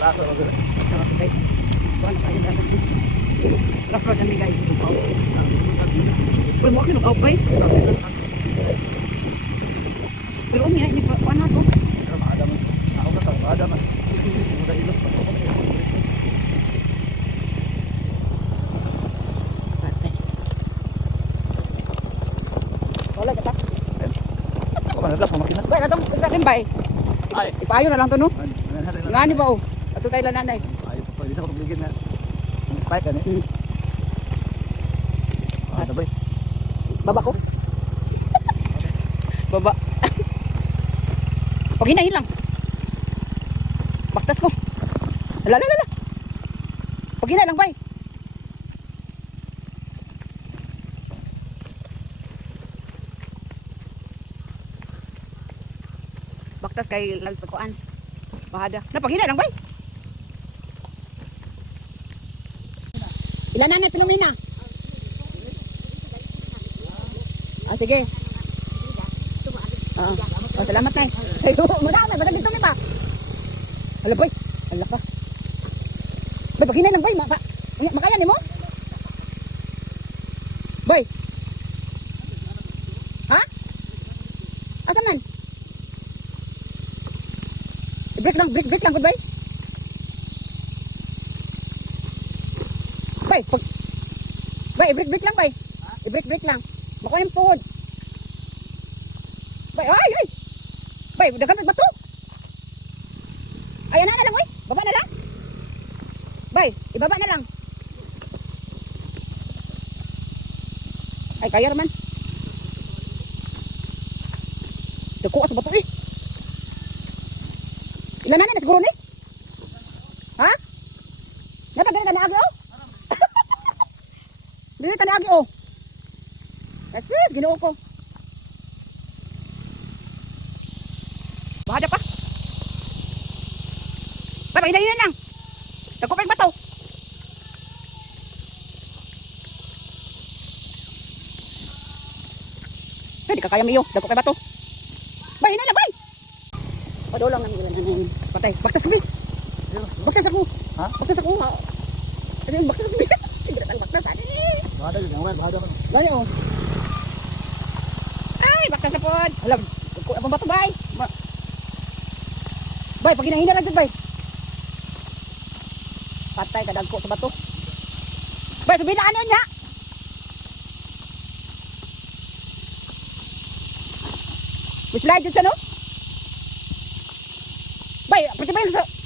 Okay. Kuha na kayo dapat. Last road kami guys. Uy, mo kasi nag-out ba eh? Pero umiya, hindi pa na to. Wala ka ta? Bay, natong rin ba eh? Ipayo na lang to no? Nga ni ba o? Ato tayo lang nanay. Baba ko? Baba. Pag hinahin lang. Baktas ko. Lala. Pag hinahin lang bay. Baktas kay lansukuan. Bahada. Na pag hinahin lang bay. Ilan na na Pilomena? Ah, sige. Oh, salamat na eh. Ay, madami. Ba't dito na ba? Hala, boy. Hala ka. Boy, paghinay lang, boy. Makaya ni mo? Boy. Ha? Asa man? Break lang, good boy. Boy, boy, break lang, boy. I-break lang. Makuha yung food. Bay, ay! Bay, dagan bato. Ayan na lang, bay. Baba na lang. Bay, ibaba na lang. Ay, kaya naman. Dako sa bato eh. Ilan na siguro ni? Ha? Napagani ka na agi oh? Dili ka na agi oh. Kasi, ginoo ko. Bahada pa. Baba, hinayin lang. Dako pa yung bato. Hindi ka kaya miyo. Dako pa yung bato. Bay, hinayin lang, bay. Padulang namin ilan na patay. Baktas ko, bay. Baktas ako. Ha? Baktas ako. Baktas ako, bay. Sige na baktas. Bahada yun. Bahada ka. Gani, oh. Ay, baktas na po. Alam, abang bato, bay. Bay, pag hinahina lang dyan, bay. Patay, kadagko sa bato. Bay, sabihin na ano niya. May slide dyan siya, no? Bay, pati ba yung